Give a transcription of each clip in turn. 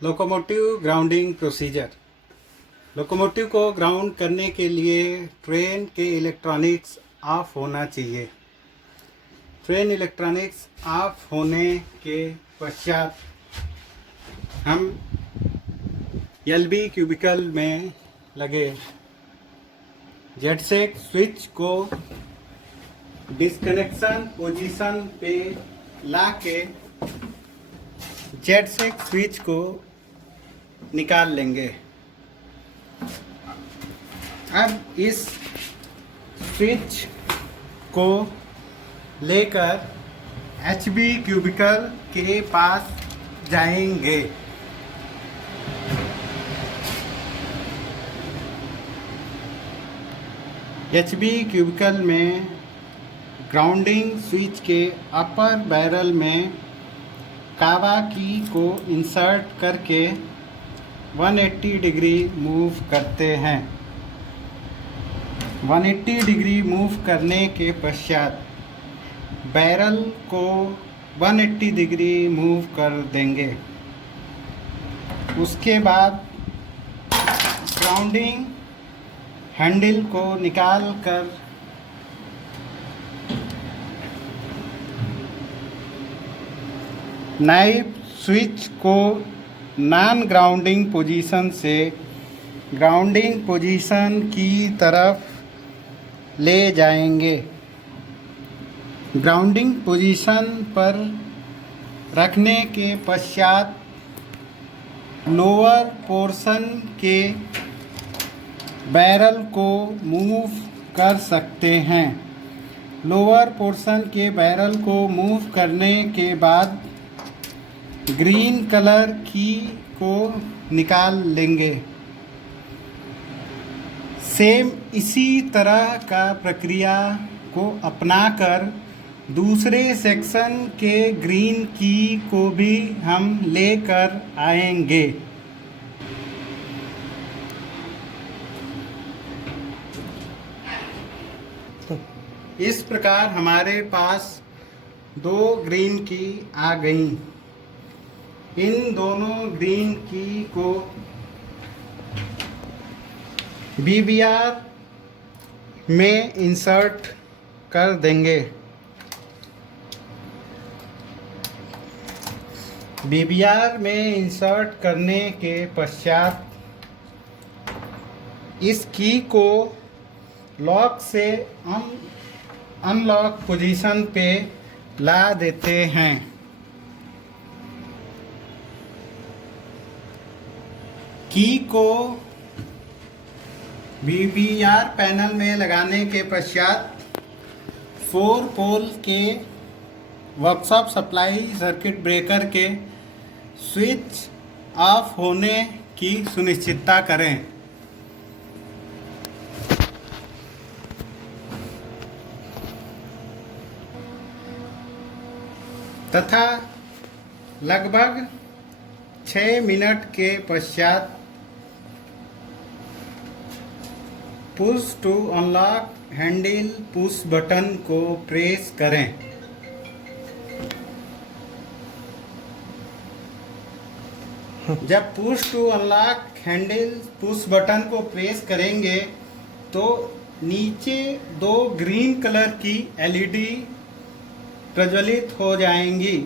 Locomotive grounding procedure. Locomotive को ground करने के लिए ट्रेन के इलेक्ट्रॉनिक्स ऑफ होना चाहिए। ट्रेन इलेक्ट्रॉनिक्स ऑफ होने के पश्चात हम एलबी क्यूबिकल में लगे जेटसेक स्विच को डिस्कनेक्शन पोजीशन पे लाके जेटसेक स्विच को निकाल लेंगे। अब इस स्विच को लेकर एचबी क्यूबिकल के पास जाएंगे। एचबी क्यूबिकल में ग्राउंडिंग स्विच के अपर बैरल में कावा की को इंसर्ट करके 180 डिग्री मूव करते हैं। 180 डिग्री मूव करने के पश्चात बैरल को 180 डिग्री मूव कर देंगे। उसके बाद ग्राउंडिंग हैंडल को निकाल कर नाइफ स्विच को नॉन ग्राउंडिंग पोजीशन से ग्राउंडिंग पोजीशन की तरफ ले जाएंगे। ग्राउंडिंग पोजीशन पर रखने के पश्चात लोअर पोर्शन के बैरल को मूव कर सकते हैं। लोअर पोर्शन के बैरल को मूव करने के बाद ग्रीन कलर की को निकाल लेंगे। सेम इसी तरह का प्रक्रिया को अपनाकर दूसरे सेक्शन के ग्रीन की को भी हम लेकर आएंगे। इस प्रकार हमारे पास दो ग्रीन की आ गई। इन दोनों ग्रीन की को बीबीआर में इंसर्ट कर देंगे। बीबीआर में इंसर्ट करने के पश्चात इस की को लॉक से अनलॉक पोजीशन पे ला देते हैं। की को बीबीआर पैनल में लगाने के पश्चात 4 पोल के वर्कशॉप सप्लाई सर्किट ब्रेकर के स्विच ऑफ होने की सुनिश्चितता करें। तथा लगभग 6 मिनट के पश्चात push to unlock handle push button को प्रेस करें। जब push to unlock handle push button को प्रेस करेंगे तो नीचे 2 ग्रीन कलर की एलईडी प्रज्वलित हो जाएंगी।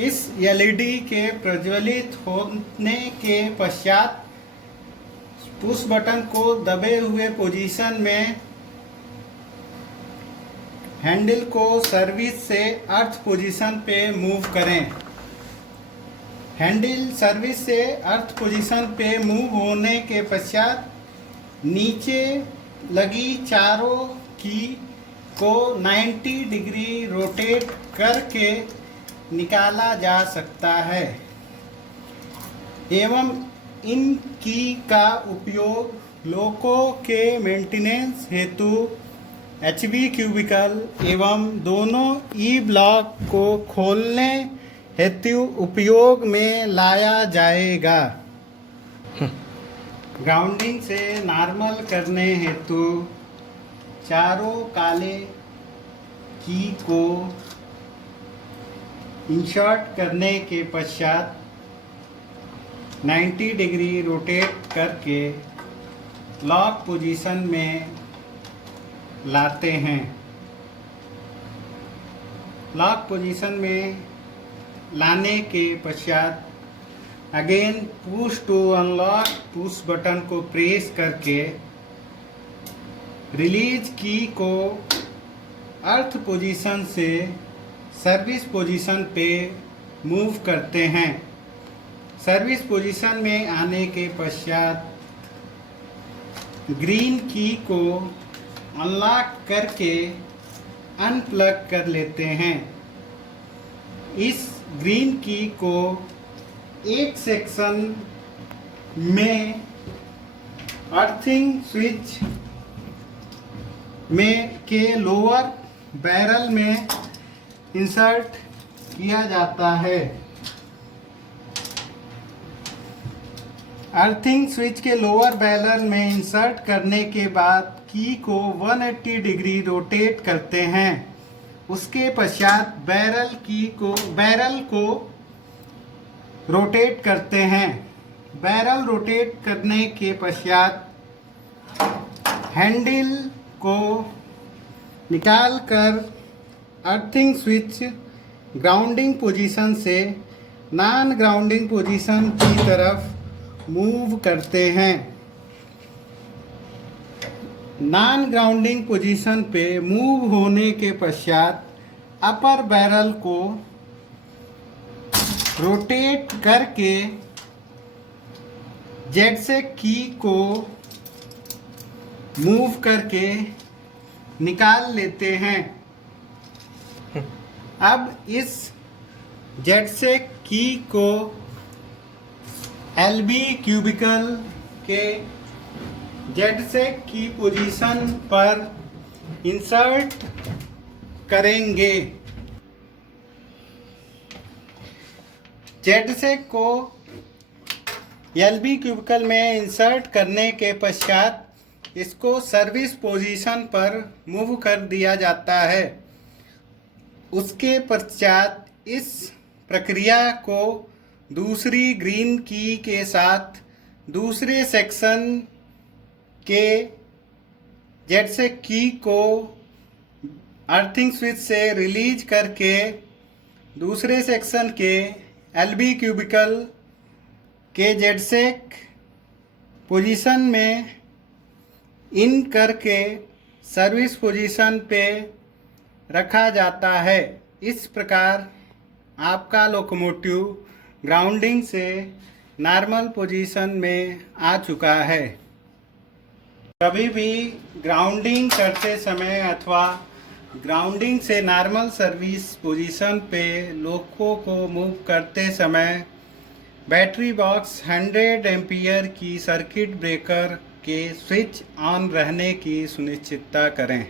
इस एलईडी के प्रज्वलित होने के पश्चात पुश बटन को दबे हुए पोजीशन में हैंडल को सर्विस से अर्थ पोजीशन पे मूव करें। हैंडल सर्विस से अर्थ पोजीशन पे मूव होने के पश्चात नीचे लगी चारों की को 90 डिग्री रोटेट करके निकाला जा सकता है एवं इन की का उपयोग लोको के मेंटेनेंस हेतु एचबी क्यूबिकल एवं दोनों ई ब्लॉक को खोलने हेतु उपयोग में लाया जाएगा। ग्राउंडिंग से नॉर्मल करने हेतु चारों काले की को इंसर्ट करने के पश्चात 90 डिग्री रोटेट करके लॉक पोजीशन में लाते हैं। लॉक पोजीशन में लाने के पश्चात again push to unlock push button को प्रेस करके रिलीज की को अर्थ पोजीशन से सर्विस पोजीशन पे मूव करते हैं। सर्विस पोजीशन में आने के पश्चात ग्रीन की को अनलॉक करके अनप्लग कर लेते हैं। इस ग्रीन की को एक सेक्शन में अर्थिंग स्विच में के लोअर बैरल में इंसर्ट किया जाता है। अर्थिंग स्विच के लोअर बैरल में इंसर्ट करने के बाद की को 180 डिग्री रोटेट करते हैं। उसके पश्चात बैरल को रोटेट करते हैं। बैरल रोटेट करने के पश्चात हैंडल को निकालकर अर्थिंग स्विच ग्राउंडिंग पोजीशन से नॉन ग्राउंडिंग पोजीशन की तरफ मूव करते हैं। नॉन ग्राउंडिंग पोजीशन पे मूव होने के पश्चात अपर बैरल को रोटेट करके जेडसे की को मूव करके निकाल लेते हैं। अब इस जेडसे की को एलबी क्यूबिकल के जेडसे की पोजीशन पर इंसर्ट करेंगे। जेडसे को एलबी क्यूबिकल में इंसर्ट करने के पश्चात इसको सर्विस पोजीशन पर मूव कर दिया जाता है। उसके पश्चात इस प्रक्रिया को दूसरी ग्रीन की के साथ दूसरे सेक्शन के जेडसे की को अर्थिंग स्विच से रिलीज करके दूसरे सेक्शन के एलबी क्यूबिकल के जेडसेक पोजीशन में इन करके सर्विस पोजीशन पे रखा जाता है। इस प्रकार आपका लोकोमोटिव ग्राउंडिंग से नॉर्मल पोजीशन में आ चुका है। कभी भी ग्राउंडिंग करते समय अथवा ग्राउंडिंग से नॉर्मल सर्विस पोजीशन पे लोको को मूव करते समय बैटरी बॉक्स 100 एम्पीयर की सर्किट ब्रेकर के स्विच ऑन रहने की सुनिश्चितता करें।